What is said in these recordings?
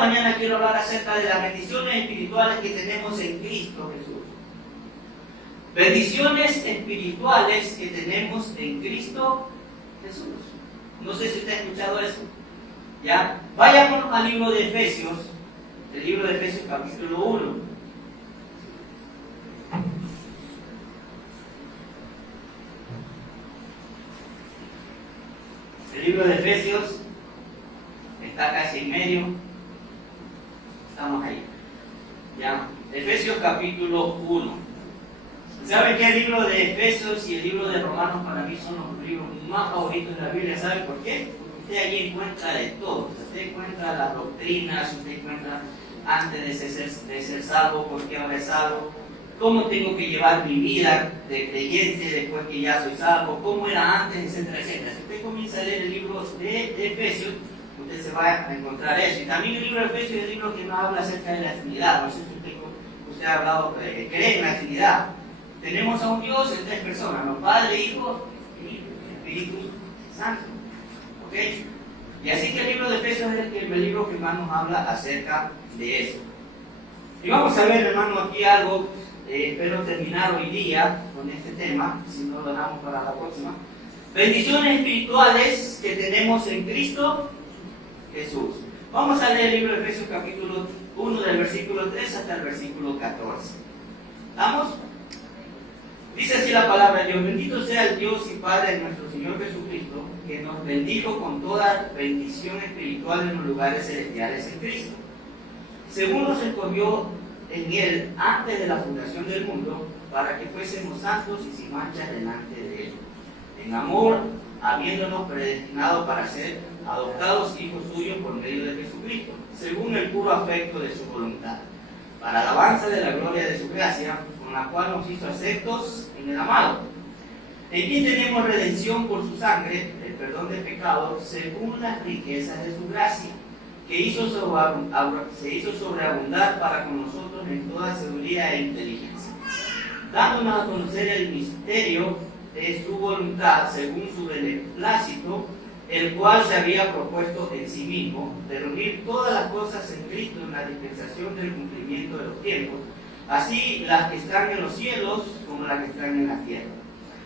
mañana quiero hablar acerca de las bendiciones espirituales que tenemos en Cristo Jesús. Bendiciones espirituales que tenemos en Cristo Jesús. No sé si usted ha escuchado eso. ¿Ya? Vayamos al libro de Efesios, el libro de Efesios capítulo 1. El libro de Efesios está casi en medio. Estamos ahí. ¿Ya? Efesios capítulo 1. ¿Saben qué? El libro de Efesios y el libro de Romanos para mí son los libros más favoritos de la Biblia? ¿Saben por qué? Usted allí encuentra de todo. Usted encuentra las doctrinas, usted encuentra antes de ser salvo, por qué ahora es salvo, cómo tengo que llevar mi vida de creyente después que ya soy salvo, cómo era antes, etcétera, etcétera. Si usted comienza a leer el libro de Efesios, usted se va a encontrar eso. Y también el libro de Efesios es el libro que nos habla acerca de la Trinidad. No sé si usted ha hablado, cree en la Trinidad. Tenemos a un Dios en tres personas, ¿no? Padre, Hijo y Espíritu Santo. ¿Ok? Y así que el libro de Efesios es el libro que más nos habla acerca de eso. Y vamos a ver, hermano, aquí algo. Espero terminar hoy día con este tema, si no lo dejamos para la próxima. Bendiciones espirituales que tenemos en Cristo Jesús. Vamos a leer el libro de Efesios capítulo 1 del versículo 3 hasta el versículo 14. ¿Estamos? Dice así la palabra de Dios: bendito sea el Dios y Padre de nuestro Señor Jesucristo, que nos bendijo con toda bendición espiritual en los lugares celestiales en Cristo, según nos escogió en Él antes de la fundación del mundo, para que fuésemos santos y sin mancha delante de Él, en amor, habiéndonos predestinado para ser adoptados hijos suyos por medio de Jesucristo, según el puro afecto de su voluntad, para alabanza de la gloria de su gracia, con la cual nos hizo aceptos en el amado, en quien tenemos redención por su sangre, el perdón de pecados, según las riquezas de su gracia, que se hizo sobreabundar para con nosotros en toda sabiduría e inteligencia, dándonos a conocer el misterio de su voluntad, según su beneplácito, el cual se había propuesto en sí mismo, de reunir todas las cosas en Cristo en la dispensación del cumplimiento de los tiempos, así las que están en los cielos como las que están en la tierra.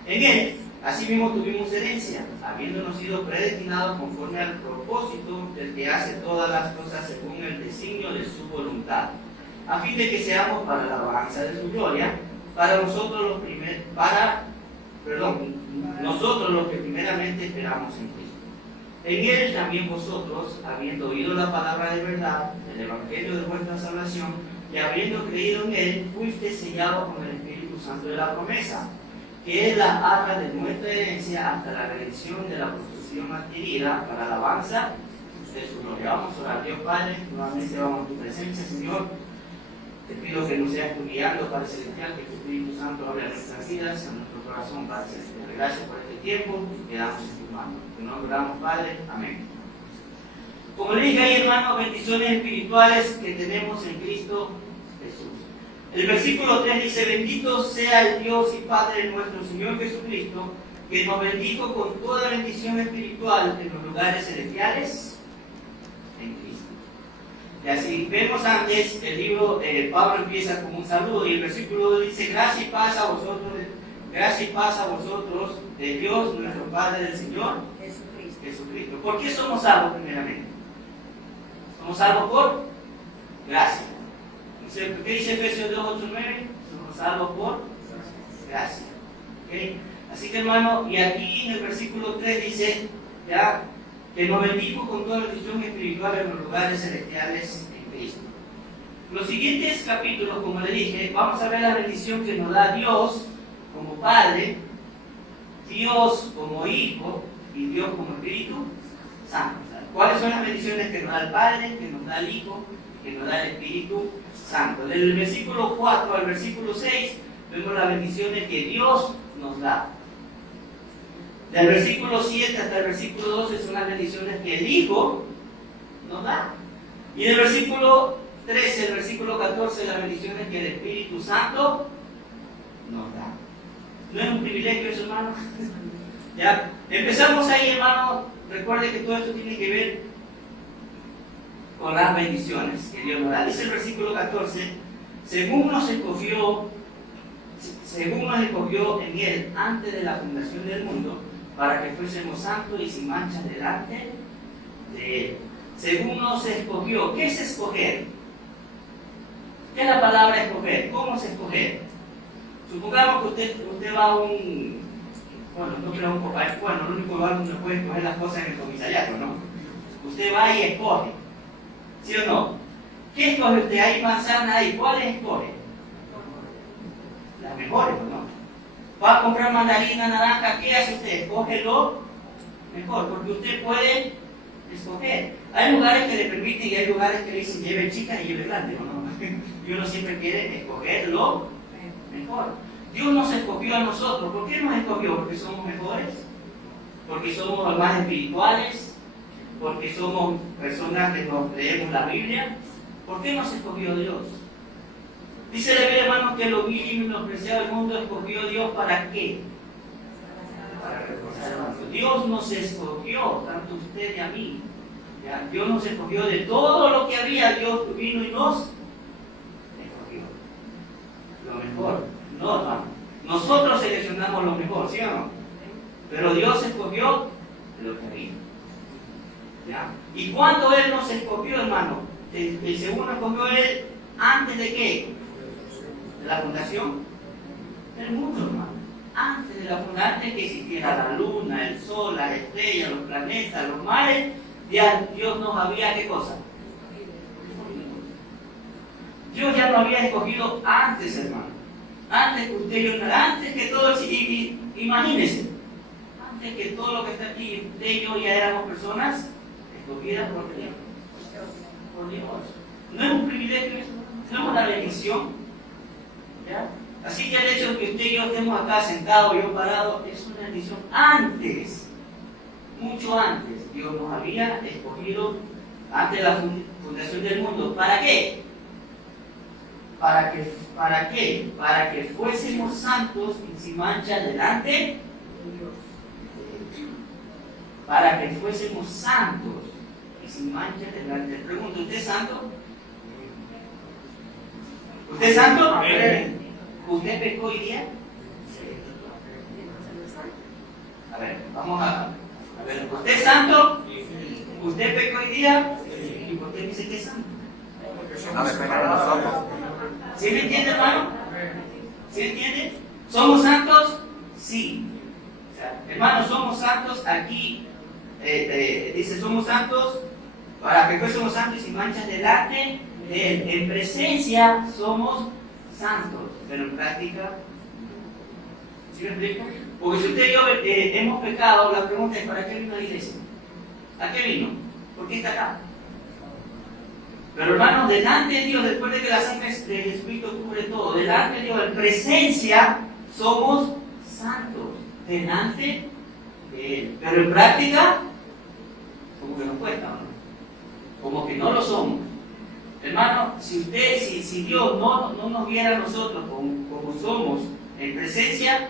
En Él, asimismo tuvimos herencia, habiéndonos sido predestinados conforme al propósito del que hace todas las cosas según el designio de su voluntad, a fin de que seamos para la alabanza de su gloria, nosotros los que primeramente esperamos en Cristo. En Él también vosotros, habiendo oído la palabra de verdad, el evangelio de vuestra salvación, y habiendo creído en Él, fuiste sellados con el Espíritu Santo de la promesa, que es la arra de nuestra herencia hasta la redención de la posesión adquirida para la alabanza de su gloria. Vamos a orar. Dios Padre, nuevamente vamos a tu presencia, Señor. Te pido que nos seas tú guiando, Padre Celestial, que tu Espíritu Santo hable a nuestras vidas, a nuestro corazón, Padre Celestial. Gracias por este tiempo y quedamos en tus manos. En nombre oramos, Padre. Amén. Como le dije ahí, hermano, bendiciones espirituales que tenemos en Cristo Jesús. El versículo 3 dice: bendito sea el Dios y Padre de nuestro Señor Jesucristo, que nos bendijo con toda bendición espiritual en los lugares celestiales en Cristo. Y así vemos antes, el libro, Pablo empieza con un saludo y el versículo 2 dice: gracia y paz a vosotros, de Dios nuestro Padre, del Señor Jesucristo. ¿Por qué somos salvos primeramente? Somos salvos por gracia. ¿Qué dice Efesios 2, 8, 9? Somos salvos por gracia. ¿Okay? Así que, hermano, y aquí en el versículo 3 dice, ya, que nos bendijo con toda bendición espiritual en los lugares celestiales en Cristo. Los siguientes capítulos, como le dije, vamos a ver la bendición que nos da Dios como Padre, Dios como Hijo y Dios como Espíritu Santo. ¿Cuáles son las bendiciones que nos da el Padre, que nos da el Hijo, que nos da el Espíritu Santo? Del versículo 4 al versículo 6 vemos las bendiciones que Dios nos da. Del versículo 7 hasta el versículo 12 son las bendiciones que el Hijo nos da. Y del versículo 13 al versículo 14 las bendiciones que el Espíritu Santo nos da. ¿No es un privilegio eso, hermano? Ya, empezamos ahí, hermano. Recuerde que todo esto tiene que ver con las bendiciones que Dios nos da. Dice el versículo 14, según nos escogió en Él antes de la fundación del mundo, para que fuésemos santos y sin manchas delante de Él. Según nos escogió. ¿Qué es escoger? ¿Qué es la palabra escoger? ¿Cómo es escoger? Supongamos que usted va a un... el único lugar donde puede escoger las cosas es en el comisariato, ¿no? Usted va y escoge. ¿Sí o no? ¿Qué escoge usted? Hay manzana ahí. ¿Cuáles escoge? Las mejores, ¿no? Va a comprar mandarina, naranja. ¿Qué hace usted? Escoge lo mejor, porque usted puede escoger. Hay lugares que le permiten y hay lugares que le dicen lleve chica y lleve grande, ¿no? Y uno siempre quiere escoger lo mejor. Dios nos escogió a nosotros. ¿Por qué nos escogió? ¿Porque somos mejores? ¿Porque somos los más espirituales? ¿Porque somos personas que nos leemos la Biblia? ¿Por qué nos escogió Dios? Dice la Biblia, hermanos, que lo vil y menospreciado del mundo escogió Dios ¿para qué? Para reforzar el mundo. Dios nos escogió, tanto usted y a mí. ¿Ya? Dios nos escogió de todo lo que había. Dios vino y nos escogió lo mejor. No, hermano. Nosotros seleccionamos lo mejor, ¿sí o no? Pero Dios escogió lo que había. ¿Ya? ¿Y cuándo Él nos escogió, hermano? El segundo escogió Él antes de qué? De la fundación del mundo, hermano. Antes de la fundación, antes que existiera la luna, el sol, las estrellas, los planetas, los mares, ya Dios nos había, ¿qué cosa? Dios ya nos había escogido antes, hermano. Antes que usted y yo, antes que todo, imagínense, antes que todo lo que está aquí, usted y yo ya éramos personas escogidas por Dios. Por Dios. No es un privilegio, no es una bendición. ¿Ya? Así que el hecho de que usted y yo estemos acá sentados, yo parado, es una bendición. Antes, mucho antes, Dios nos había escogido antes de la fundación del mundo. ¿Para qué? ¿Para qué? Para que fuésemos santos y sin mancha delante de Dios. Para que fuésemos santos y sin mancha delante de Dios. Pregunto, ¿usted es santo? ¿Usted es santo? ¿Usted pecó hoy día? A ver, vamos a ver. ¿Usted es santo? ¿Usted pecó hoy día? ¿Y por qué dice que es santo? ¿Sí me entiende, hermano? ¿Sí entiende? ¿Somos santos? Sí. O sea, hermanos, somos santos aquí. Dice, somos santos para que fuésemos santos y sin manchas delante de Él. En presencia somos santos, pero en práctica, ¿sí me explico? Porque si usted y yo hemos pecado, la pregunta es, ¿para qué vino a la iglesia? ¿A qué vino? ¿Por qué está acá? Pero hermanos, delante de Dios, después de que la sangre de Jesucristo cubre todo, delante de Dios, en presencia, somos santos, delante de Él. Pero en práctica, como que nos cuesta, ¿no? Como que no lo somos. Hermano, si Dios no nos viera a nosotros como somos en presencia,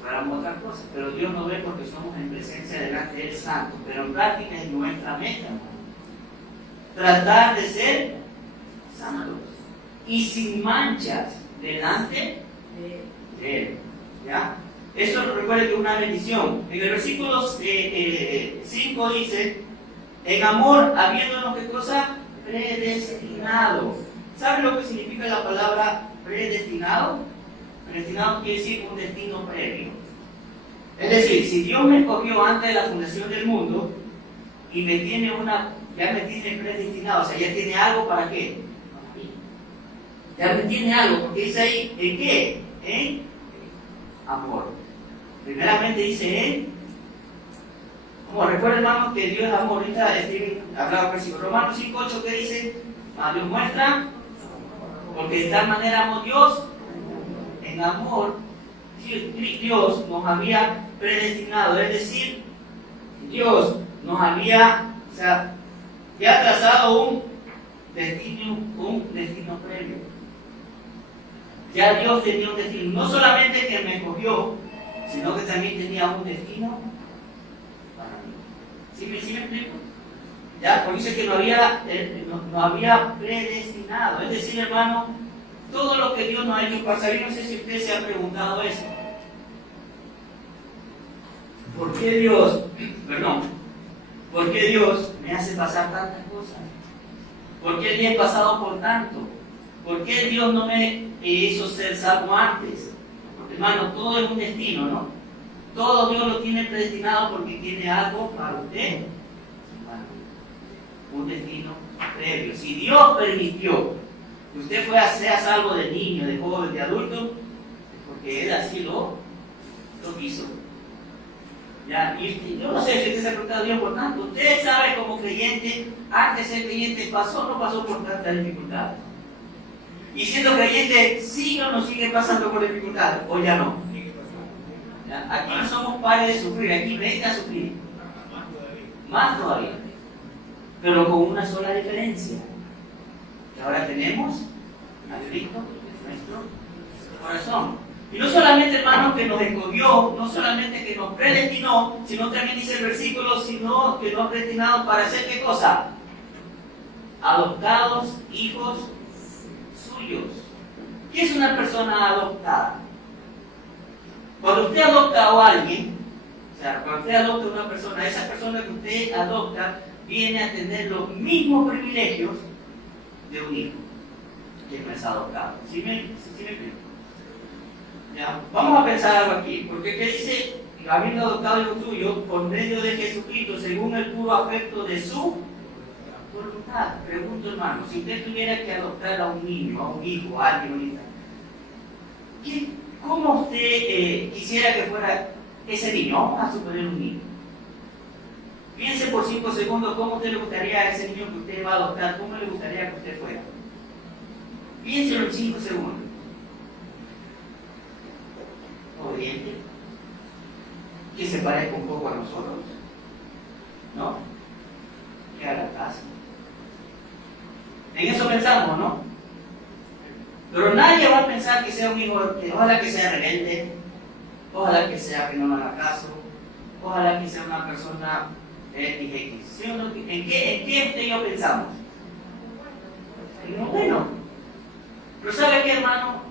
fuéramos otra cosa. Pero Dios nos ve porque somos en presencia delante de Él santo. Pero en práctica es nuestra meta, ¿no? Tratar de ser santos y sin manchas delante de Él. ¿Ya? Eso recuerde que es una bendición. En el versículo 5 dice, en amor, habiéndonos ¿qué cosa? Predestinado. ¿Sabe lo que significa la palabra predestinado? Predestinado quiere decir un destino previo. Es decir, si Dios me escogió antes de la fundación del mundo y me tiene ya me tiene predestinado, o sea, ya tiene algo para qué. Ya me tiene algo, porque dice ahí, ¿en qué? En amor. Primeramente dice en amor. Recuerda, hermano, que Dios es amor. Ahorita hablaba versículo Romanos 5:8 que dice, Dios muestra, porque de tal manera amó Dios, en amor, Dios nos había predestinado, es decir, Dios nos había, o sea, ya trazado un destino previo. Ya Dios tenía un destino, no solamente que me escogió, sino que también tenía un destino para mí. ¿Sí me explico? ¿Ya? Porque dice que no había predestinado. Es decir, hermano, todo lo que Dios nos ha hecho pasar. Yo no sé si usted se ha preguntado eso. ¿Por qué Dios me hace pasar tantas cosas? ¿Por qué Dios he pasado por tanto? ¿Por qué Dios no me hizo ser salvo antes? Hermano, todo es un destino, ¿no? Todo Dios lo tiene predestinado porque tiene algo para usted. Un destino previo. Si Dios permitió que usted sea salvo de niño, de joven, de adulto, es porque Él así lo quiso. ¿Ya? Y yo no sé si usted se ha preguntado a Dios por tanto. Usted sabe como creyente, antes de ser creyente, ¿pasó o no pasó por tantas dificultades? Y siendo creyente, ¿sigue o no sigue pasando por dificultades? ¿O ya no? ¿Ya? Aquí no somos padres de sufrir, aquí venga a sufrir. Más todavía. Pero con una sola diferencia. Que ahora tenemos a Cristo en nuestro corazón. Y no solamente, hermanos, que nos escogió, no solamente que nos predestinó, sino también dice el versículo, sino que nos ha predestinado para hacer ¿qué cosa? Adoptados, hijos suyos. ¿Qué es una persona adoptada? Cuando usted adopta a alguien, o sea, cuando usted adopta a una persona, esa persona que usted adopta viene a tener los mismos privilegios de un hijo que no es adoptado. ¿Sí me explico? ¿Ya? Vamos a pensar algo aquí, porque ¿qué dice? Habiendo adoptado hijo suyo por medio de Jesucristo, según el puro afecto de su voluntad. Pregunto, hermano, si usted tuviera que adoptar a un niño, a un hijo, a alguien ahorita, ¿cómo usted quisiera que fuera ese niño? Vamos a suponer un niño. Piense por 5 segundos cómo usted le gustaría a ese niño que usted va a adoptar, cómo le gustaría que usted fuera. Piénselo en 5 segundos. Obediente, que se parezca un poco a nosotros, ¿no? Que haga caso. En eso pensamos, ¿no? Pero nadie va a pensar que sea un hijo, que ojalá que sea rebelde, ojalá que sea que no haga caso, ojalá que sea una persona X. ¿Sí o no? ¿En qué usted y yo pensamos? En lo bueno. Pero ¿sabe qué, hermano?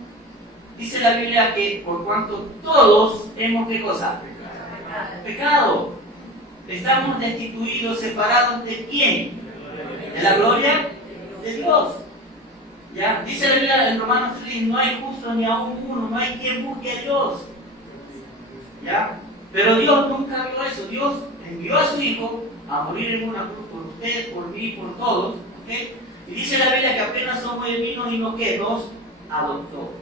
Dice la Biblia que por cuanto todos hemos, ¿qué cosa? Pecado. Estamos destituidos, separados ¿de quién? De la gloria de Dios. ¿Ya? Dice la Biblia en Romanos 3, no hay justo ni aún uno, no hay quien busque a Dios. ¿Ya? Pero Dios nunca vio eso. Dios envió a su Hijo a morir en una cruz por usted, por mí, por todos. ¿Okay? Y dice la Biblia que apenas somos divinos y no que nos adoptó.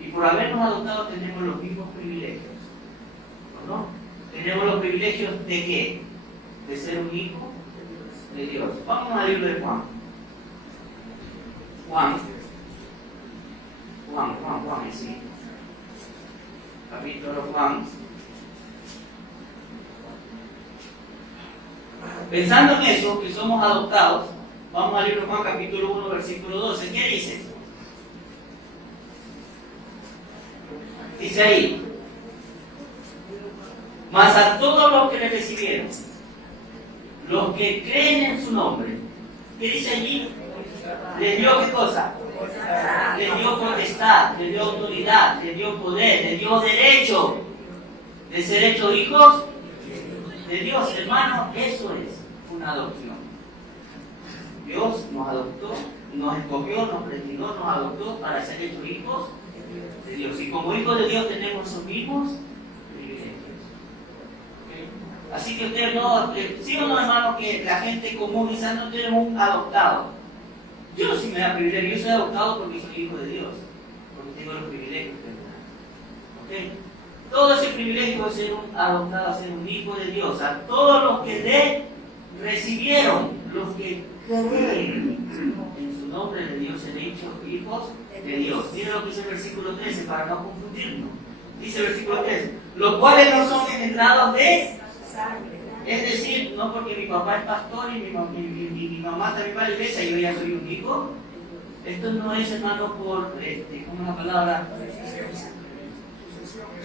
Y por habernos adoptado tenemos los mismos privilegios. ¿No? Tenemos los privilegios de ¿qué? De ser un hijo de Dios. Vamos al libro de Juan. Juan, sí. Capítulo Juan. Pensando en eso, que somos adoptados, vamos al libro de Juan, capítulo 1, versículo 12. ¿Qué dice? Dice ahí: mas a todos los que le recibieron, los que creen en su nombre, ¿qué dice allí? ¿Les dio qué cosa? Les dio potestad, les dio autoridad, les dio poder, les dio derecho de ser hechos hijos de Dios. Hermano, eso es una adopción. Dios nos adoptó, nos escogió, nos predestinó, nos adoptó para ser hechos hijos de Dios. Y como hijos de Dios tenemos esos mismos privilegios. ¿Okay? Así que usted no, sí o no, hermano, que la gente común dice, no tenemos un adoptado. Yo sí me da privilegio, yo soy adoptado porque soy hijo de Dios, porque tengo los privilegios de Dios. ¿Okay? Todo ese privilegio de ser un adoptado, ser un hijo de Dios, a todos los que le recibieron, los que creen en su nombre de Dios, han hecho hijos de Dios. Miren lo que dice el versículo 13 para no confundirnos. Dice el versículo 13, los cuales no son engendrados de sangre. Es decir, no porque mi papá es pastor y mi mamá también va a la iglesia y yo ya soy un hijo. Esto no es, hermano, por, ¿cómo es la palabra?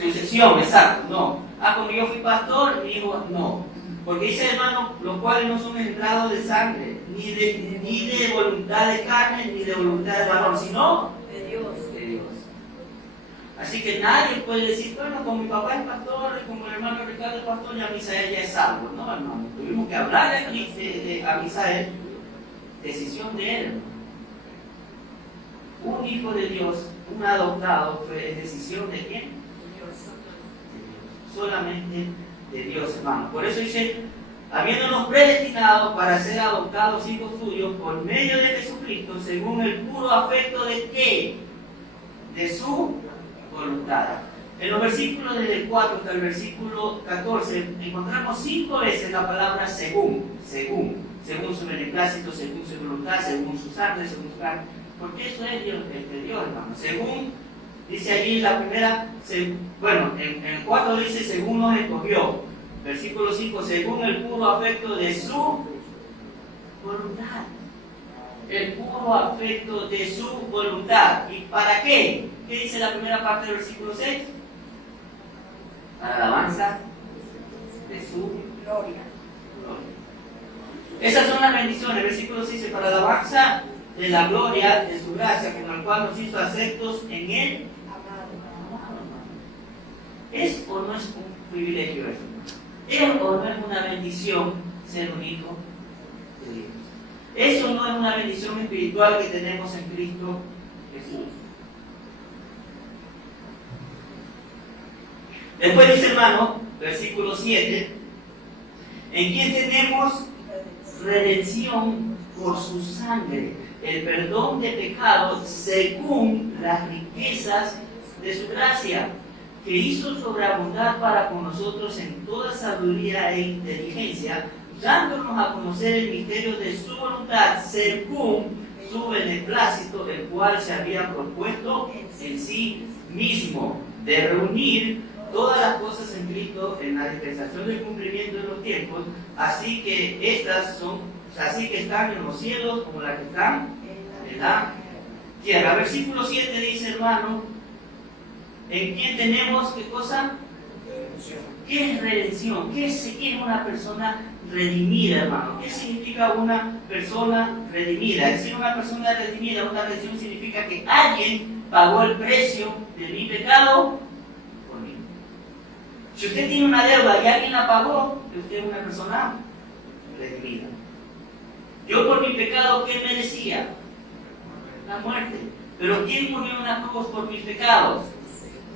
Sucesión, exacto, no. Como yo fui pastor, mi hijo, no. Porque dice, hermano, los cuales no son engendrados de sangre, ni de voluntad de carne, ni de voluntad de varón, sino De Dios. de Dios. Así que nadie puede decir, bueno, como mi papá es pastor, como el hermano Ricardo es pastor, ya Misael ya es salvo. No, hermano, tuvimos que hablar a Misael, decisión de él, hermano. Un hijo de Dios, un adoptado, fue decisión de quién? De Dios. Solamente de Dios, hermano. Por eso dice, habiéndonos predestinados para ser adoptados hijos suyos por medio de Jesucristo, según el puro afecto de ¿qué? De su voluntad. En los versículos desde el 4 hasta el versículo 14 encontramos 5 veces la palabra según su beneplácito, según su voluntad, según su sangre, según su carne, porque eso es Dios, hermano. Según, dice allí la primera, en el 4 dice según nos escogió, versículo 5, según el puro afecto de su voluntad. El puro afecto de su voluntad. ¿Y para qué? ¿Qué dice la primera parte del versículo 6? Para la alabanza de su Gloria. gloria. Esas son las bendiciones. El versículo 6 dice, para la alabanza de la gloria de su gracia, con la cual nos hizo aceptos en él. ¿Es o no es un privilegio eso? ¿Es o no es una bendición ser un hijo de Dios? Eso no es una bendición espiritual que tenemos en Cristo Jesús. Después dice, hermano, versículo 7, en quien tenemos redención por su sangre, el perdón de pecados según las riquezas de su gracia, que hizo sobreabundar para con nosotros en toda sabiduría e inteligencia, dándonos a conocer el misterio de su voluntad según su beneplácito, el cual se había propuesto en sí mismo, de reunir todas las cosas en Cristo en la dispensación del cumplimiento de los tiempos, así que están en los cielos como las que están en la tierra. Versículo 7 dice, hermano, ¿en quién tenemos qué cosa? ¿Qué es redención? ¿Qué es una persona redimida, hermano? ¿Qué significa una persona redimida? Es decir, una persona redimida, una redención significa que alguien pagó el precio de mi pecado por mí. Si usted tiene una deuda y alguien la pagó, usted es una persona redimida. Yo por mi pecado, ¿qué merecía? La muerte. Pero ¿quién murió en una cruz por mis pecados?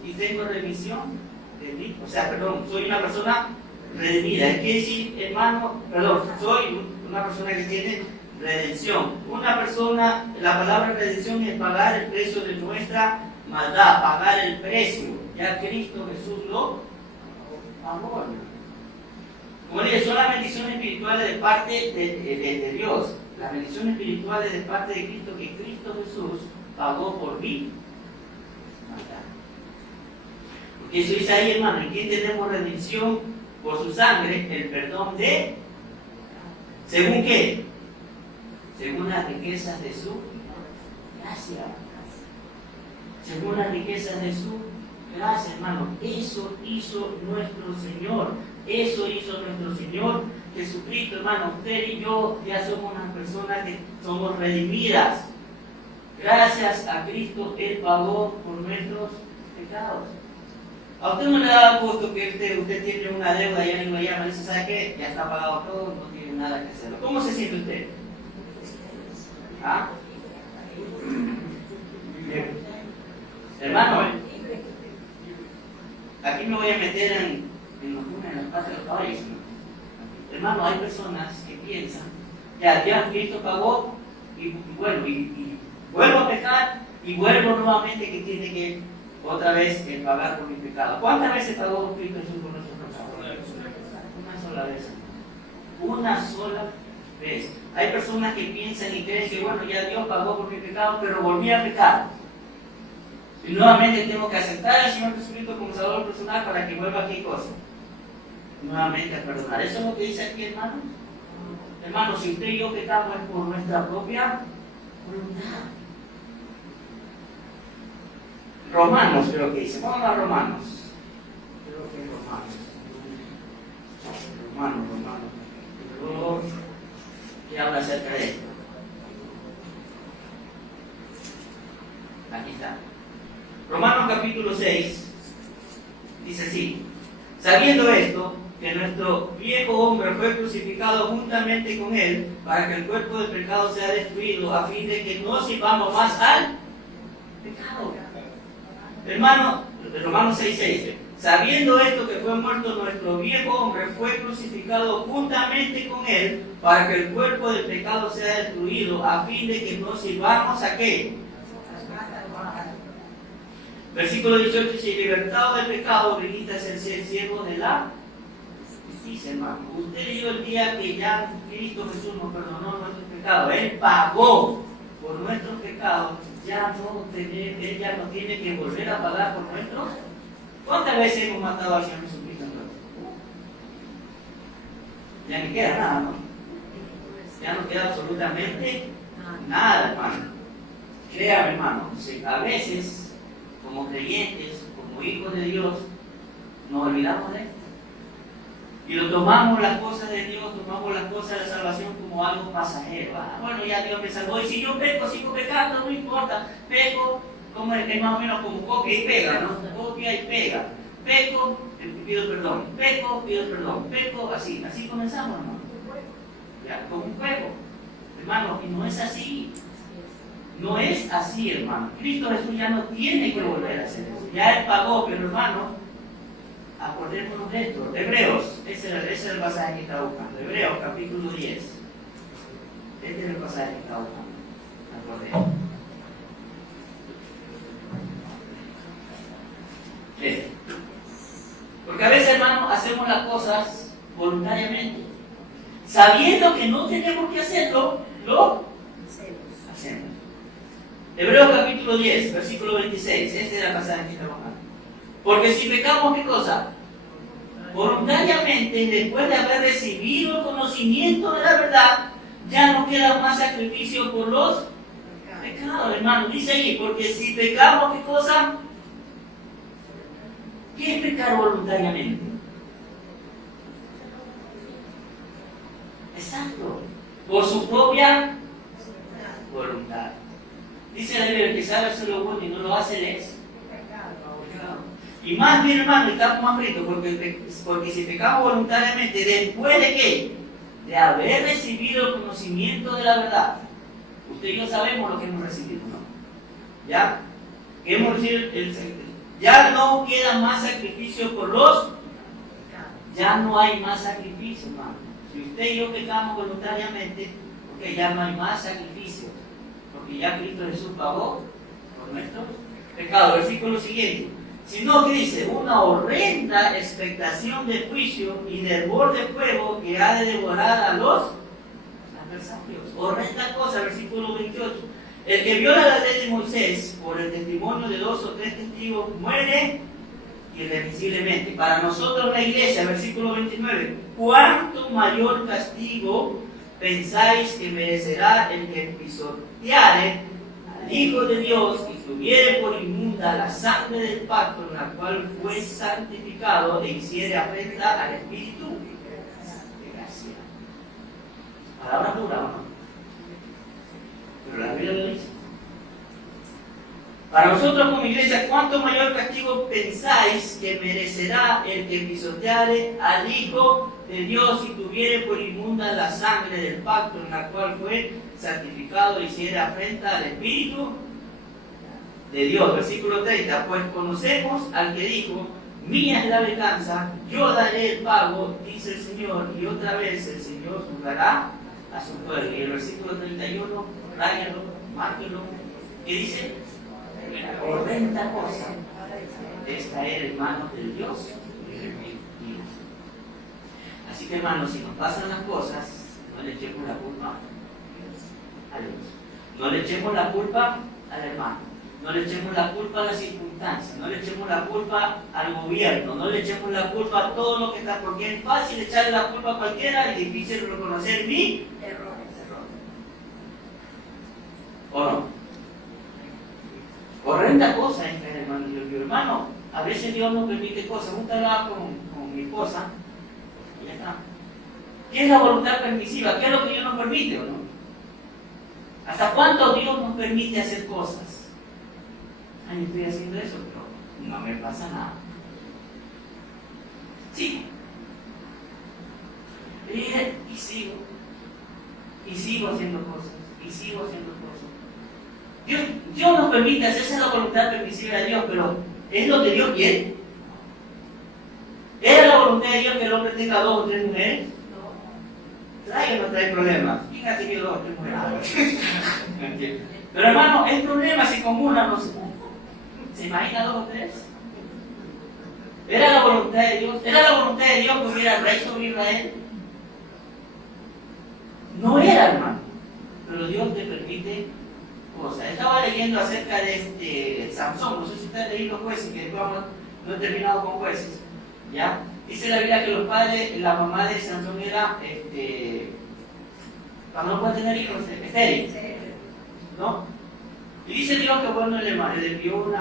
Y tengo remisión de mí. Soy una persona redimida. Quiere decir, hermano, soy una persona que tiene redención. La palabra redención es pagar el precio de nuestra maldad, pagar el precio. Ya Cristo Jesús lo pagó. Como dije, son las bendiciones espirituales de parte de Dios. Las bendiciones espirituales de parte de Cristo, que Cristo Jesús pagó por mí. Porque eso dice ahí, hermano, en quien tenemos redención por su sangre, el perdón de... ¿Según qué? Según las riquezas de su gracia. Según las riquezas de su gracia, hermano. Eso hizo nuestro Señor. Eso hizo nuestro Señor Jesucristo, hermano. Usted y yo ya somos unas personas que somos redimidas. Gracias a Cristo, Él pagó por nuestros pecados. A usted no le da gusto que usted tiene una deuda y alguien lo llama y dice, ¿sabe qué? Ya está pagado todo, no tiene nada que hacerlo. ¿Cómo se siente usted? ¿Ah? Bien. Hermano, aquí me voy a meter en las partes de los caballos. Hermano, hay personas que piensan, ya Cristo pagó y vuelvo a pecar y vuelvo nuevamente que tiene que otra vez pagar por mi pecado. ¿Cuántas veces pagó Cristo Jesús por nuestros pecados? Una sola vez. Una sola vez. Hay personas que piensan y creen que ya Dios pagó por mi pecado, pero volví a pecar. Y nuevamente tengo que aceptar al Señor Jesucristo como Salvador personal para que vuelva a qué cosa. Nuevamente a perdonar. ¿Eso es lo que dice aquí, hermano? Hermano, si usted y yo pecamos es por nuestra propia voluntad. Romanos creo que dice. Vamos a Romanos. Creo que es Romanos. Romanos. Luego, ¿qué habla acerca de esto? Aquí está. Romanos capítulo 6 dice así: sabiendo esto, que nuestro viejo hombre fue crucificado juntamente con él, para que el cuerpo del pecado sea destruido, a fin de que no sirvamos más al pecado. Hermano, Romanos 6:6. Sabiendo esto, que fue muerto nuestro viejo hombre, fue crucificado juntamente con él, para que el cuerpo del pecado sea destruido, a fin de que no sirvamos a qué. Versículo 18: si libertado del pecado, bendita es el ser siervo de la justicia, hermano. Usted leyó el día que ya Cristo Jesús nos perdonó nuestros pecados. Él pagó por nuestros pecados. Él ya no tiene que volver a pagar por nuestros. ¿Cuántas veces hemos matado al Señor Jesucristo? Ya no queda nada, ¿no? Ya no queda absolutamente nada, hermano. Créame, hermano, a veces, como creyentes, como hijos de Dios, nos olvidamos de esto. Y lo tomamos las cosas de Dios, tomamos las cosas de la salvación como algo pasajero. Bueno, ya Dios me salvó. Y si yo peco, sigo pecando, no importa. Peco, como es más o menos como copia y pega, ¿no? Copia y pega. Peco, pido perdón. Peco, pido perdón. Peco, así comenzamos, hermano. Ya, como un juego. Hermano, y no es así. No es así, hermano. Cristo Jesús ya no tiene que volver a hacer eso. Ya Él pagó, pero hermano, acordémonos de esto. Hebreos, ese es el pasaje que está buscando. Hebreos, capítulo 10. Este es el pasaje que está buscando. Acordémonos. Porque a veces, hermano, hacemos las cosas voluntariamente. Sabiendo que no tenemos que hacerlo, lo hacemos. Hebreos capítulo 10, versículo 26. Este es el pasaje que está buscando. Porque si pecamos, ¿qué cosa? Voluntariamente, después de haber recibido el conocimiento de la verdad, ya no queda más sacrificio por los pecados, hermano. Dice ahí, porque si pecamos, ¿qué cosa? ¿Qué es pecar voluntariamente? Exacto. Por su propia voluntad. Dice la Biblia que sabe hacer lo bueno y no lo hace, le es pecado. Y más bien, hermano, estamos más fritos, porque si pecamos voluntariamente, ¿después de qué? De haber recibido el conocimiento de la verdad. Usted y yo sabemos lo que hemos recibido, ¿no? ¿Ya? Que hemos recibido ya no queda más sacrificio por los. Ya no hay más sacrificio, hermano. Si usted y yo pecamos voluntariamente, porque ya no hay más sacrificio, porque ya Cristo Jesús pagó por nuestros pecados. Versículo siguiente. Sino que dice, una horrenda expectación de juicio y de hervor de fuego que ha de devorar a los adversarios. Horrenda cosa, versículo 28. El que viola la ley de Moisés por el testimonio de 2 o 3 testigos muere irremisiblemente. Para nosotros la iglesia, versículo 29, ¿cuánto mayor castigo pensáis que merecerá el que pisoteare al Hijo de Dios y tuviere por inmunda la sangre del pacto en la cual fue santificado e hiciere afrenta al Espíritu de gracia? Palabra dura, ¿no? Pero la Biblia lo dice. Para nosotros como iglesia, ¿cuánto mayor castigo pensáis que merecerá el que pisoteare al Hijo de Dios y tuviere por inmunda la sangre del pacto en la cual fue santificado e hiciera afrenta al Espíritu de Dios? Versículo 30. Pues conocemos al que dijo, mía es la venganza, yo daré el pago, dice el Señor, y otra vez el Señor juzgará a su pueblo. Y el versículo 31, ráyalo, márquelo, que dice, horrenda cosa es caer en manos del Dios. Así que, hermanos, si nos pasan las cosas, no le echemos la culpa a Dios. No le echemos la culpa al hermano. No le echemos la culpa a las circunstancias. No le echemos la culpa al gobierno. No le echemos la culpa a todo lo que está. Porque es fácil echarle la culpa a cualquiera y difícil reconocer mi error. ¿O no? Horrenda cosa es caer, hermano. Yo, hermano, a veces Dios nos permite cosas. Justo hablaba con mi esposa Y ya está. ¿Qué es la voluntad permisiva? ¿Qué es lo que Dios nos permite o no? ¿Hasta cuánto Dios nos permite hacer cosas? Ay, estoy haciendo eso, pero no me pasa nada. Sí. Y sigo. Y sigo haciendo cosas. Y sigo haciendo cosas. Dios nos permite hacer, esa es la voluntad permisiva de Dios, pero ¿es lo que Dios quiere? ¿Era la voluntad de Dios que el hombre tenga 2 o 3 mujeres? No. Trae o no trae problemas. Fíjate que 2 o 3 mujeres. Pero hermano, es problema si con una no se imagina 2 o 3. ¿Era la voluntad de Dios? ¿Era la voluntad de Dios que hubiera rey sobre Israel? No era, hermano. Pero Dios te permite cosas. Estaba leyendo acerca de Sansón. No sé si ustedes han leído Jueces, que después no he terminado con Jueces. ¿Ya? Dice la Biblia que los padres, la mamá de Sansón era, cuando no puede tener hijos, estéril. ¿No? Y dice Dios que bueno, le envió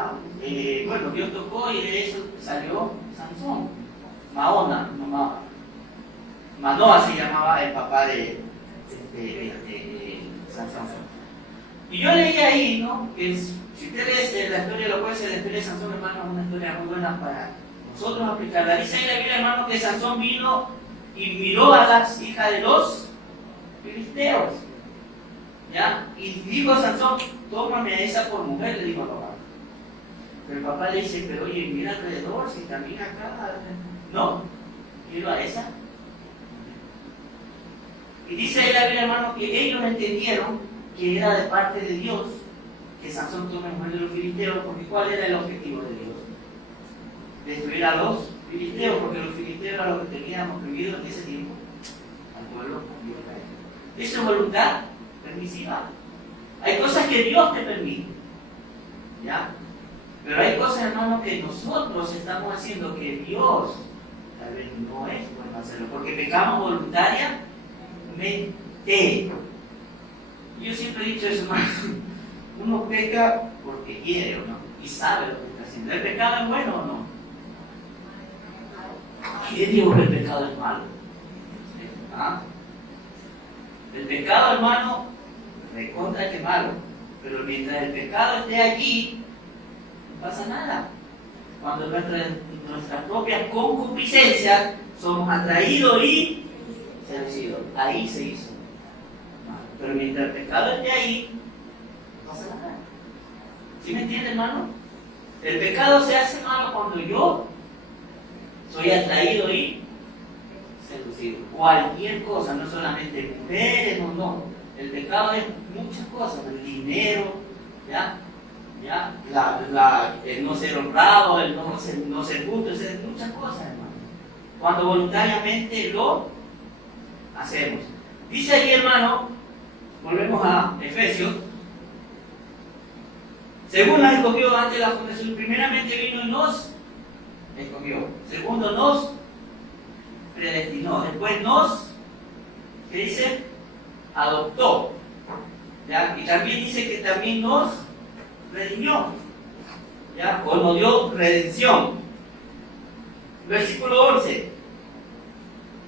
Dios tocó y de eso salió Sansón. Manoa se llamaba el papá de Sansón. Y yo leí ahí, ¿no? Que si ustedes la historia de los jueces, la historia de Sansón, hermano, es una historia muy buena para nosotros aplicarla. Dice ahí la Biblia, hermano, que Sansón vino y miró a las hijas de los filisteos. ¿Ya? Y dijo a Sansón, tómame a esa por mujer, le dijo a papá. Pero el papá le dice, pero oye, mira alrededor, si también acá. No, quiero a esa. Y dice ahí la Biblia, hermano, que ellos entendieron que era de parte de Dios que Sansón tome mujer de los filisteos, porque ¿cuál era el objetivo de Dios? Destruir a los filisteos, porque los filisteos eran los que teníamos prohibido en ese tiempo al pueblo de Israel. Eso es voluntad permisiva. Hay cosas que Dios te permite, ¿ya? Pero hay cosas, hermano, que nosotros estamos haciendo que Dios tal vez no es bueno hacerlo, porque pecamos voluntariamente. Yo siempre he dicho eso, hermano. Uno peca porque quiere o no, y sabe lo que está haciendo. ¿El pecado es bueno o no? ¿Quién dijo que el pecado es malo? ¿Ah? El pecado, hermano, recontra que malo, pero mientras el pecado esté allí, no pasa nada. Cuando nuestras propias concupiscencias somos atraídos y seducidos, ahí se hizo. Pero mientras el pecado esté ahí, no pasa nada. ¿Sí me entiende, hermano? El pecado se hace malo cuando yo soy atraído y seducido. Cualquier cosa, no solamente mujeres, no. El pecado es muchas cosas, el dinero, ¿ya? El no ser honrado, el no ser justo, es muchas cosas, hermano. Cuando voluntariamente lo hacemos. Dice allí, hermano, volvemos a Efesios. Según nos escogió antes de la fundación, primeramente vino y nos escogió. Segundo, nos predestinó. Después ¿qué dice? Adoptó. ¿Ya? Y también dice que también nos redimió. ¿Ya? O nos dio redención. Versículo 11.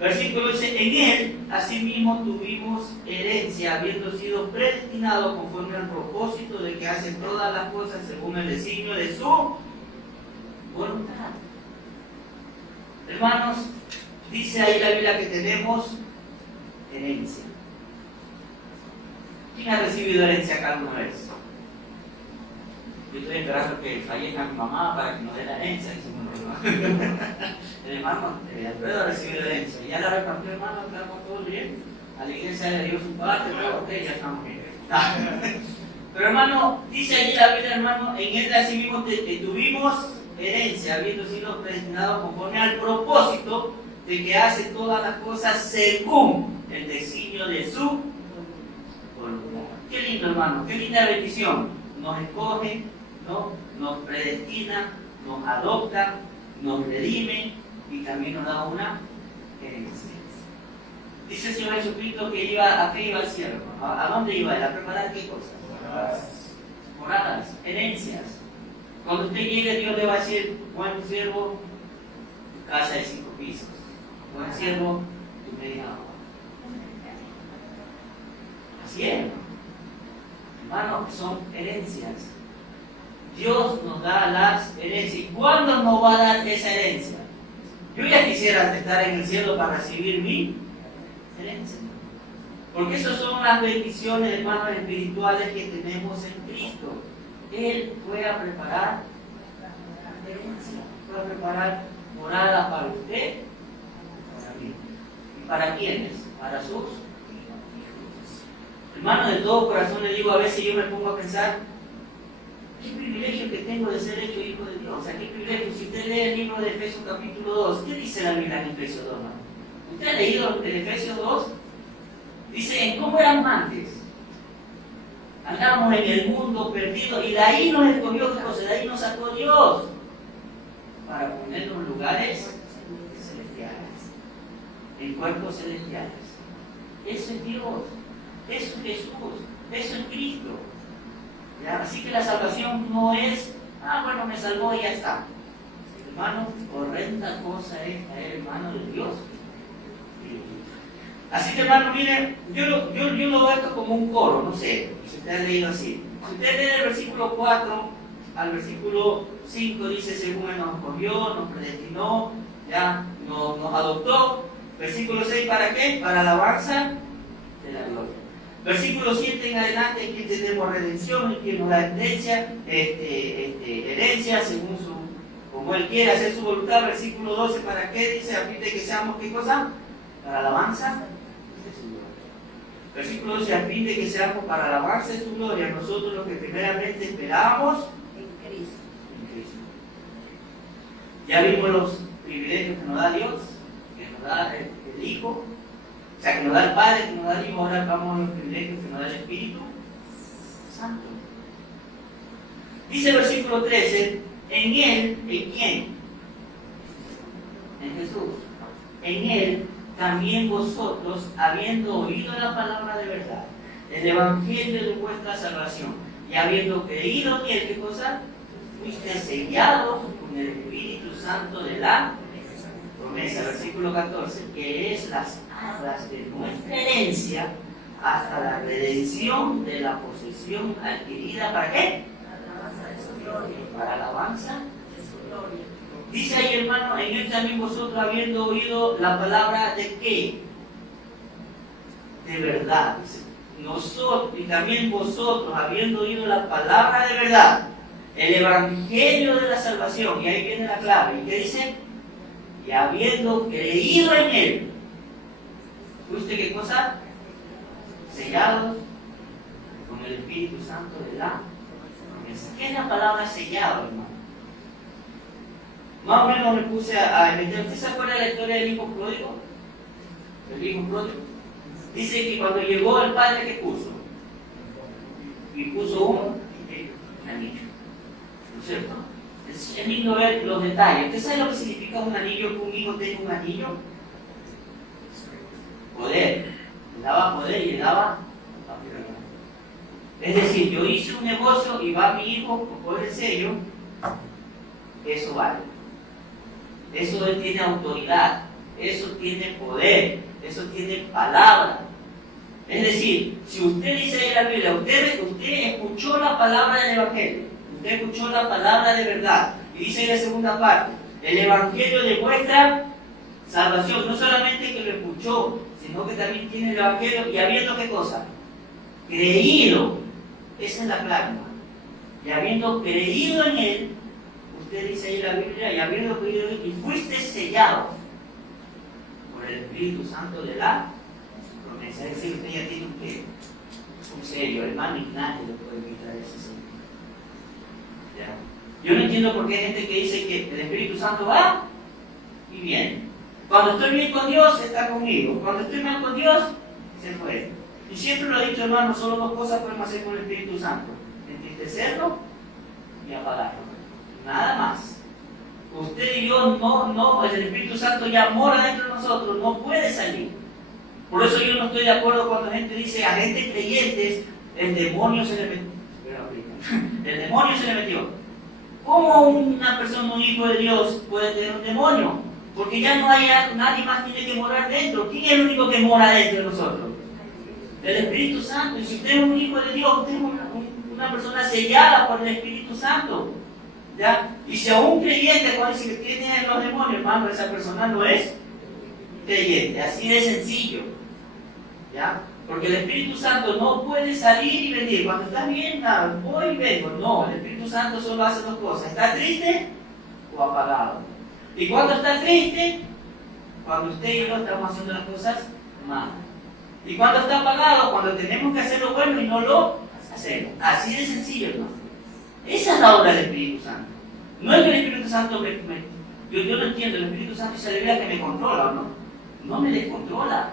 Versículo 11, en él asimismo tuvimos herencia, habiendo sido predestinados conforme al propósito de que hace todas las cosas según el designio de su voluntad. Hermanos, dice ahí la Biblia que tenemos herencia. ¿Quién ha recibido herencia acá alguna vez? Yo estoy esperando que fallezca mi mamá para que nos dé la herencia. El hermano Alfredo ha recibido herencia. Ya la repartió, hermano, estamos todos bien. A la iglesia le dio su parte, pero ustedes ya estamos bien. Pero hermano, dice allí la Biblia, hermano, en él así mismo tuvimos herencia, habiendo sido predestinados conforme al propósito de que hace todas las cosas según el designio de su voluntad. Qué lindo, hermano, qué linda bendición. Nos escoge, ¿no? Nos predestina, nos adopta, nos redime y también nos da una herencia. Dice el Señor Jesucristo que ¿a qué iba el cielo? ¿A dónde iba? ¿A preparar qué cosas? Moradas, herencias. Cuando usted llegue, Dios le va a decir, buen siervo, casa de 5 pisos. buen siervo, tu media hora. Así es, hermano, son herencias. Dios nos da las herencias. ¿Y cuándo nos va a dar esa herencia? Yo ya quisiera estar en el cielo para recibir mi herencia. Porque esas son las bendiciones, hermanos, espirituales que tenemos en Cristo. Él fue a preparar la herencia, fue a preparar morada para usted, para mí. ¿Y para quiénes? Para sus hijos. Hermano, de todo corazón le digo, a veces yo me pongo a pensar, qué privilegio que tengo de ser hecho hijo de Dios. O sea, qué privilegio. Si usted lee el libro de Efesios capítulo 2, ¿qué dice la Biblia en Efesios 2, hermano? ¿Usted ha leído el Efesios 2? Dice, ¿en cómo éramos antes? Andábamos en el mundo perdido y de ahí nos escogió Dios, de ahí nos sacó Dios para ponernos en lugares celestiales, en cuerpos celestiales. Eso es Dios, eso es Jesús, eso es Cristo. ¿Ya? Así que la salvación no es, bueno, me salvó y ya está. Hermano, horrenda cosa es caer en manos de Dios. Así que, hermano, miren, yo lo veo esto como un coro, no sé, si usted ha leído así. Si usted lee el versículo 4 al versículo 5, dice, según Él nos escogió, nos predestinó, ya nos adoptó. Versículo 6, ¿para qué? Para alabanza de la gloria. Versículo 7 en adelante, aquí tenemos redención, el que nos da herencia, según como Él quiere hacer su voluntad. Versículo 12, ¿para qué? Dice, a fin de que seamos, ¿qué cosa? Para alabanza. Versículo 12, a fin de que seamos para alabanza de su gloria, nosotros los que primeramente esperábamos en Cristo. Ya vimos los privilegios que nos da Dios, que nos da el Hijo, o sea, que nos da el Padre, que nos da el Hijo. Ahora vamos a los privilegios que nos da el Espíritu Santo. Dice el versículo 13, en Él, ¿en quién? En Jesús. En Él también vosotros, habiendo oído la palabra de verdad, el evangelio de vuestra salvación, y habiendo creído en Él, ¿qué cosa? Fuiste sellados con el Espíritu Santo de la promesa. Versículo 14, que es las arras de nuestra herencia hasta la redención de la posesión adquirida. ¿Para qué? Para alabanza de su gloria. Dice ahí, hermano, en Él también vosotros, habiendo oído la palabra de qué? De verdad. Dice, nosotros y también vosotros, habiendo oído la palabra de verdad, el evangelio de la salvación. Y ahí viene la clave. ¿Y qué dice? Y habiendo creído en Él, ¿fuiste qué cosa? Sellados con el Espíritu Santo de la promesa. ¿Qué es la palabra sellado, hermano? Más o menos me puse a investigar. ¿Usted se acuerda de la historia del hijo pródigo? El hijo pródigo. Dice que cuando llegó el padre, ¿qué puso? Y puso un anillo. ¿No es cierto? Es lindo ver los detalles. ¿Usted sabe lo que significa un anillo? Que un hijo tenga un anillo. Poder. Le daba poder y le daba autoridad. Es decir, yo hice un negocio y va mi hijo por el sello. Eso vale. Eso tiene autoridad, eso tiene poder, eso tiene palabra. Es decir, si usted dice en la Biblia, usted escuchó la palabra del Evangelio, usted escuchó la palabra de verdad, y dice en la segunda parte, el Evangelio de vuestra salvación, no solamente que lo escuchó, sino que también tiene el Evangelio, y habiendo ¿qué cosa? Creído, esa es la clave, y habiendo creído en Él, usted dice ahí en la Biblia, y habiendo creído en Él, y fuiste sellado por el Espíritu Santo de la promesa. Es decir, usted ya tiene un sello, hermano, y nadie le puede quitar ese sello. ¿Ya? Yo no entiendo por qué hay gente que dice que el Espíritu Santo va y viene. Cuando estoy bien con Dios, está conmigo. Cuando estoy mal con Dios, se fue. Y siempre lo he dicho, hermano, solo dos cosas podemos hacer con el Espíritu Santo: entristecerlo y apagarlo. Nada más. Usted y yo el Espíritu Santo ya mora dentro de nosotros, no puede salir. Por eso yo no estoy de acuerdo cuando la gente dice a gente creyentes, el demonio se le metió. El demonio se le metió. ¿Cómo una persona, un hijo de Dios, puede tener un demonio? Porque ya no hay nadie más tiene que morar dentro. ¿Quién es el único que mora dentro de nosotros? El Espíritu Santo. Y si usted es un hijo de Dios, usted es una persona sellada por el Espíritu Santo. ¿Ya? Y si a un creyente, cuando dice que tiene los demonios, hermano, esa persona no es creyente. Así de sencillo. ¿Ya? Porque el Espíritu Santo no puede salir y venir. Cuando estás bien, nada, voy y vengo. No, el Espíritu Santo solo hace dos cosas. ¿Está triste o apagado? Y cuando está triste, cuando usted y yo estamos haciendo las cosas mal. Y cuando está apagado, cuando tenemos que hacer lo bueno y no lo hacemos. Así de sencillo, ¿no? Esa es la obra del Espíritu Santo. No es que el Espíritu Santo yo no entiendo, el Espíritu Santo se debe a que me controla, ¿o no? No me descontrola.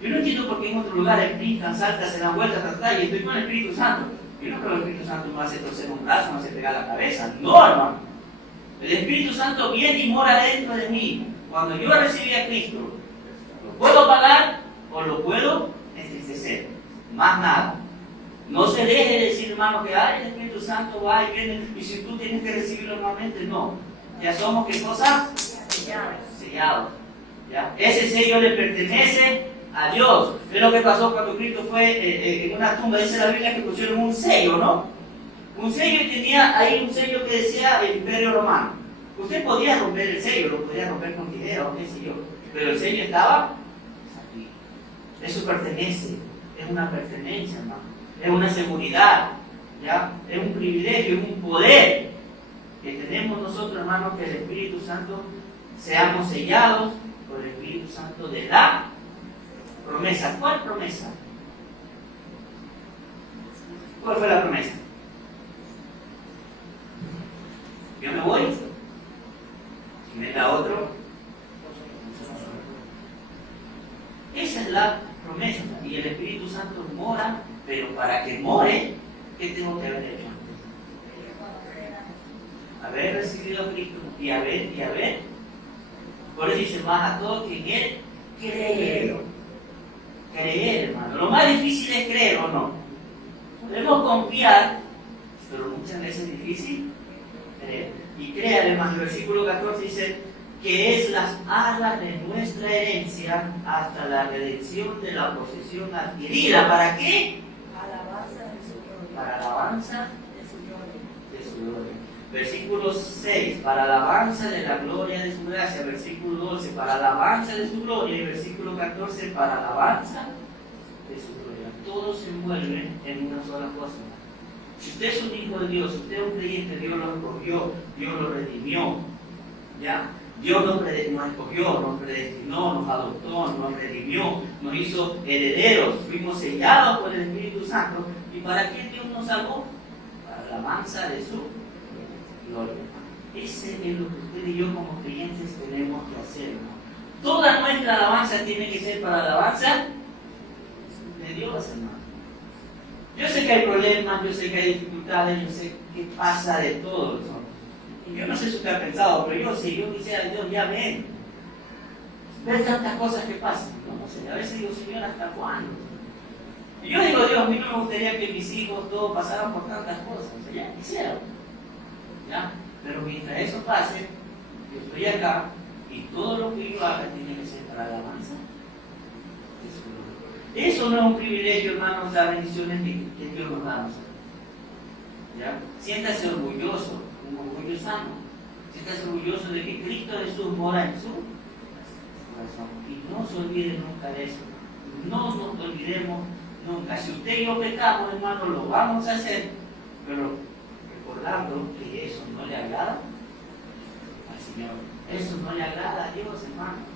Yo no entiendo por qué en otro lugar brincan, saltan, se dan vueltas, y estoy con el Espíritu Santo. Yo no creo que el Espíritu Santo me hace torcer un brazo, me hace pegar la cabeza. No, hermano. El Espíritu Santo viene y mora dentro de mí. Cuando yo recibí a Cristo, lo puedo pagar o lo puedo entristecer. Más nada. No se deje de decir, hermano, que el Espíritu Santo va y viene, y si tú tienes que recibirlo normalmente, no. Ya somos, ¿qué cosa? Sellados. ¿Ya? Ese sello le pertenece a Dios. Es lo que pasó cuando Cristo fue en una tumba. Dice la Biblia que pusieron un sello, ¿no? Un sello, y tenía ahí un sello que decía el Imperio Romano. Usted podía romper el sello, lo podía romper con tijera o qué sé yo, pero el sello estaba aquí. Eso pertenece, es una pertenencia, hermano. Es una seguridad, ¿ya? Es un privilegio, es un poder que tenemos nosotros, hermanos, que el Espíritu Santo seamos sellados por el Espíritu Santo de la promesa. ¿Cuál promesa? ¿Cuál fue la promesa? Yo me voy, y me da otro. Esa es la promesa. Y el Espíritu Santo mora, pero para que more, ¿qué tengo que haber hecho antes? Haber recibido a Cristo y haber. Por eso dice, más a todo que en Él creer. Creer, hermano. Lo más difícil es creer, ¿o no? Podemos confiar, pero muchas veces es difícil creer. Y créale, hermano, el versículo 14 dice que es las alas de nuestra herencia hasta la redención de la posesión adquirida. ¿Para qué? Alabanza de su gloria. Para alabanza De su gloria. de su gloria. Versículo 6, para alabanza de la gloria de su gracia. Versículo 12, para alabanza de su gloria. Y versículo 14, para alabanza de su gloria. Todo se envuelve en una sola cosa. Si usted es un hijo de Dios, si usted es un creyente, Dios lo escogió, Dios lo redimió, ¿ya? Dios nos escogió, nos predestinó, nos adoptó, nos redimió, nos hizo herederos, fuimos sellados por el Espíritu Santo. ¿Y para qué Dios nos salvó? Para la alabanza de su gloria. Ese es lo que usted y yo como creyentes tenemos que hacer, ¿no? Toda nuestra alabanza tiene que ser para la alabanza de Dios, hermano. Yo sé que hay problemas, yo sé que hay dificultades, yo sé que pasa de todo, ¿no? Y yo no sé si usted ha pensado, pero yo sí, yo quisiera, Dios, ya ven. Ver tantas cosas que pasan, no sé, a veces digo, Señor, ¿hasta cuándo? Y yo digo, Dios, a mí no me gustaría que mis hijos todos pasaran por tantas cosas, o sea, ya quisiera, ¿ya? Pero mientras eso pase, yo estoy acá, y todo lo que yo haga tiene que ser para la alabanza. Eso no es un privilegio, hermanos, las bendiciones que Dios nos da a nosotros. ¿Ya? Siéntase orgulloso, un orgullo sano. Siéntase orgulloso de que Cristo Jesús mora en su corazón. Y no se olvide nunca de eso. No nos olvidemos nunca. Si usted y yo pecamos, hermano, lo vamos a hacer, pero recordando que eso no le agrada al Señor. Eso no le agrada a Dios, hermano.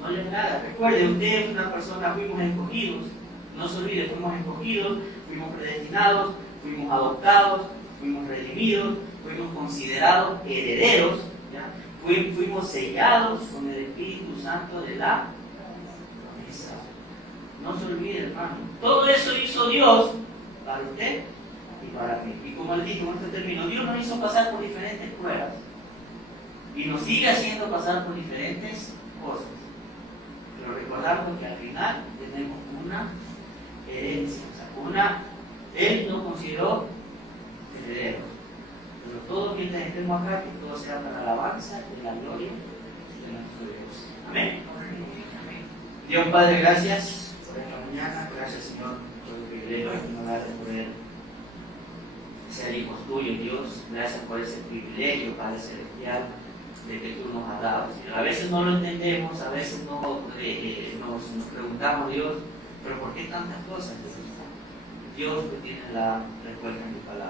No le agrada. Recuerde, usted es una persona, fuimos escogidos. No se olvide, fuimos escogidos, fuimos predestinados, fuimos adoptados, fuimos redimidos, fuimos considerados herederos, ¿ya? Fuimos sellados con el Espíritu Santo de la promesa. No se olvide, hermano. Todo eso hizo Dios para usted y para mí. Y como le dije, con este término, Dios nos hizo pasar por diferentes pruebas y nos sigue haciendo pasar por diferentes cosas. Pero recordando que al final tenemos una herencia, o sea, Él nos consideró herederos. Pero todo mientras estemos acá, que todo sea para la alabanza de la gloria de nuestro Dios. Amén. Dios Padre, gracias por esta mañana. Gracias, Señor, por el privilegio que nos da de poder ser hijos tuyos, Dios. Gracias por ese privilegio, Padre Celestial, de que tú nos has dado, Señor. A veces no lo entendemos, a veces nos preguntamos, Dios, pero ¿por qué tantas cosas, Dios? Dios, tú tienes la respuesta en tu palabra.